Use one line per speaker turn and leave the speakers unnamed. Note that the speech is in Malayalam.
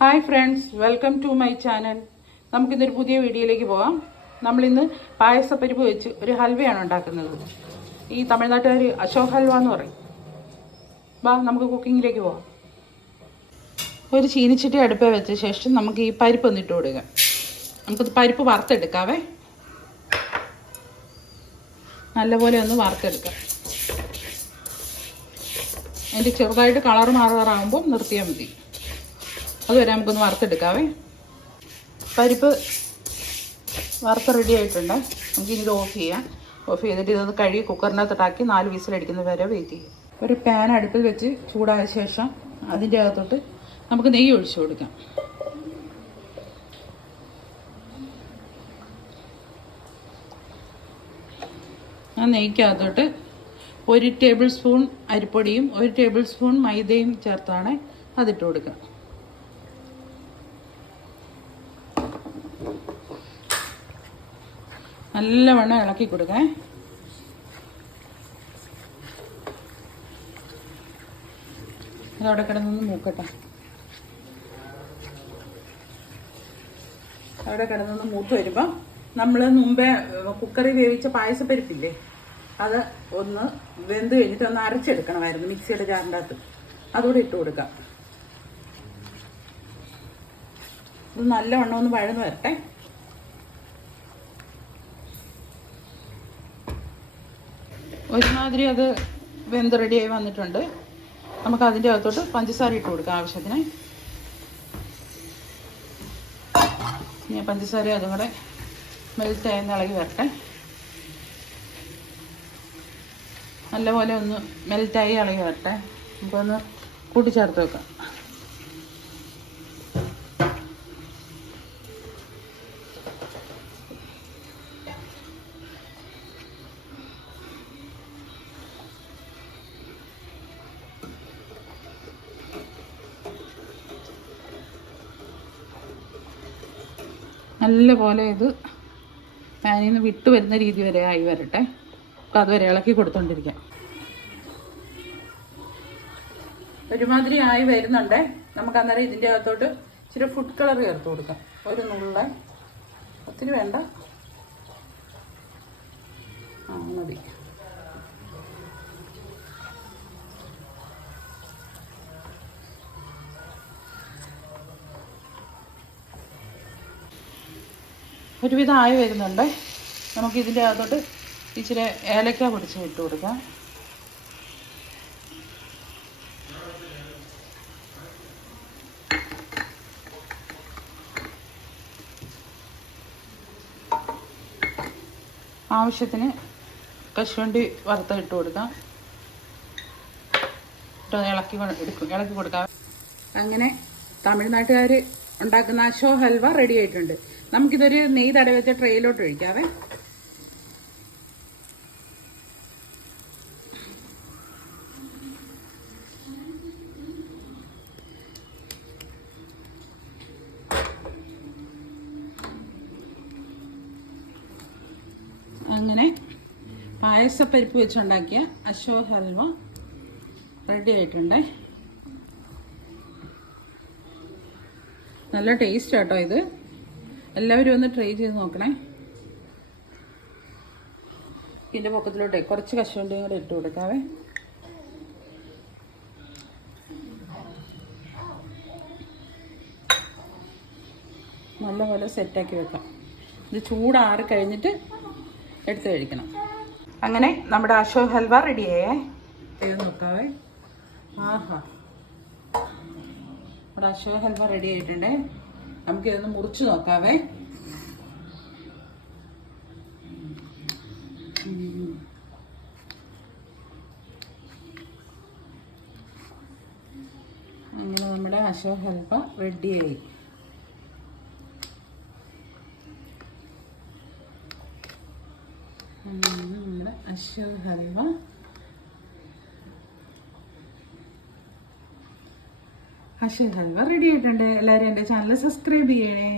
Hi friends welcome to my channel. നമുക്കിന്നൊരു പുതിയ വീഡിയോയിലേക്ക് പോകാം നമ്മളിന്ന് പായസപ്പരിപ്പ് വെച്ച് ഒരു ഹൽവയാണ് ഉണ്ടാക്കുന്നത്. ഈ തമിഴ്നാട്ടുകാർ അശോക് ഹൽവ എന്ന് പറയും. വാ നമുക്ക് കുക്കിങ്ങിലേക്ക് പോകാം ഒരു ചീനിച്ചട്ടി അടുപ്പേ വെച്ച ശേഷം നമുക്ക് ഈ പരിപ്പ് ഒന്നിട്ട് കൊടുക്കാം. നമുക്കത് പരിപ്പ് വറുത്തെടുക്കാവേ. നല്ലപോലെ ഒന്ന് വറുത്തെടുക്കാം. അതിന്റെ ചെറുതായിട്ട് കളർ മാറാറാകുമ്പോൾ നിർത്തിയാൽ മതി. അതുവരെ നമുക്കൊന്ന് വറുത്തെടുക്കാവേ. പരിപ്പ് വറുത്ത് റെഡി ആയിട്ടുണ്ട്. നമുക്ക് ഇനി ഇത് ഓഫ് ചെയ്യാം. ഓഫ് ചെയ്തിട്ട് ഇതൊന്ന് കഴുകി കുക്കറിനകത്തോട്ടാക്കി നാല് വിസിലടിക്കുന്നത് വരെ വെയിറ്റ് ചെയ്യും. ഒരു പാൻ അടുപ്പിൽ വെച്ച് ചൂടായ ശേഷം അതിന്റെ അകത്തോട്ട് നമുക്ക് നെയ്യ് ഒഴിച്ചു കൊടുക്കാം. ആ നെയ്ക്കകത്തോട്ട് ഒരു ടേബിൾ സ്പൂൺ അരിപ്പൊടിയും ഒരു ടേബിൾ സ്പൂൺ മൈദയും ചേർത്താണ് അതിട്ട് കൊടുക്കുക. നല്ലവണ്ണം ഇളക്കി കൊടുക്കേ. അതവിടെ കിടന്നൊന്ന് മൂക്കട്ടെ. അവിടെ കിടന്നൊന്ന് മൂത്ത് വരുമ്പോൾ നമ്മൾ മുമ്പേ കുക്കറിൽ വേവിച്ച പായസപ്പരിപ്പില്ലേ അത് ഒന്ന് വെന്ത് കഴിഞ്ഞിട്ട് ഒന്ന് അരച്ചെടുക്കണമായിരുന്നു മിക്സിയുടെ ജാറിന്റെ അകത്ത് അതുകൂടെ ഇട്ട് കൊടുക്കാം. ഇത് നല്ലവണ്ണം ഒന്ന് വഴന്ന് വരട്ടെ. ഒരുമാതിരി അത് വെന്ത് റെഡിയായി വന്നിട്ടുണ്ട്. നമുക്ക് അതിന്റെ അകത്തോട്ട് പഞ്ചസാര ഇട്ട് കൊടുക്കാം ആവശ്യത്തിന്. ഞാൻ പഞ്ചസാര അതും കൂടെ മെൽറ്റായി ഇളകി വരട്ടെ. നല്ലപോലെ ഒന്ന് മെൽറ്റായി ഇളകി വരട്ടെ. നമുക്കൊന്ന് കൂട്ടിച്ചേർത്ത് വെക്കാം. നല്ലപോലെ ഇത് പാനിൽ നിന്ന് വിട്ട് വരുന്ന രീതി വരെ ആയി വരട്ടെ. അപ്പോൾ അതുവരെ ഇളക്കി കൊടുത്തോണ്ടിരിക്കാം. ഒരുമാതിരി ആയി വരുന്നുണ്ട്. നമുക്ക് അന്നേരം ഇതിന്റെ അകത്തോട്ട് ഇച്ചിരി ഫുഡ് കളർ ചേർത്ത് കൊടുക്കാം. ഒരു നുള്ള. ഒത്തിരി വേണ്ട. ആ മതി. ഒരുവിധം ആയി വരുന്നുണ്ട്. നമുക്ക് ഇതിന്റെ അകത്തോട്ട് ഇച്ചിരി ഏലക്ക പൊടിച്ച് ഇട്ട് കൊടുക്കാം. ആവശ്യത്തിന് കശുവണ്ടി വറുത്ത് ഇട്ട് കൊടുക്കാം. ഇളക്കി എടുക്കും. ഇളക്കി കൊടുക്കാം. അങ്ങനെ തമിഴ്നാട്ടുകാർ ഉണ്ടാക്കുന്ന അശോ ഹൽവ റെഡി ആയിട്ടുണ്ട്. നമുക്കിതൊരു നെയ് തട വെച്ച ട്രെയിലോട്ട് ഒഴിക്കാവേ. അങ്ങനെ പായസപ്പരിപ്പ് വെച്ചുണ്ടാക്കിയ അശോ ഹൽവ റെഡി ആയിട്ടുണ്ട്. നല്ല ടേസ്റ്റ് ആട്ടോ ഇത്. എല്ലാവരും ഒന്ന് ട്രൈ ചെയ്ത് നോക്കണേ. ഇതിന്റെ പൊക്കത്തിലോട്ടെ കുറച്ച് കശുവണ്ടിയും കൂടെ ഇട്ട് കൊടുക്കാവേ. നല്ലപോലെ സെറ്റാക്കി വെക്കാം. ഇത് ചൂടാറി കഴിഞ്ഞിട്ട് എടുത്ത് കഴിക്കണം. അങ്ങനെ നമ്മുടെ അശോക് ഹൽവ റെഡിയായേ ചെയ്ത് നോക്കാവേ. ആഹാ. നമ്മുടെ അശോക ഹൽവ റെഡി ആയിട്ടുണ്ട്. നമുക്ക് ഇതൊന്ന് മുറിച്ച് നോക്കാവേ. അങ്ങനെ നമ്മുടെ അശോക ഹൽവ റെഡിയായി നമ്മുടെ അശോക ഹൽവ അശോക് ഹൽവ റെഡി ആയിട്ടുണ്ട്. എല്ലാവരും എന്റെ ചാനൽ സബ്സ്ക്രൈബ് ചെയ്യണേ.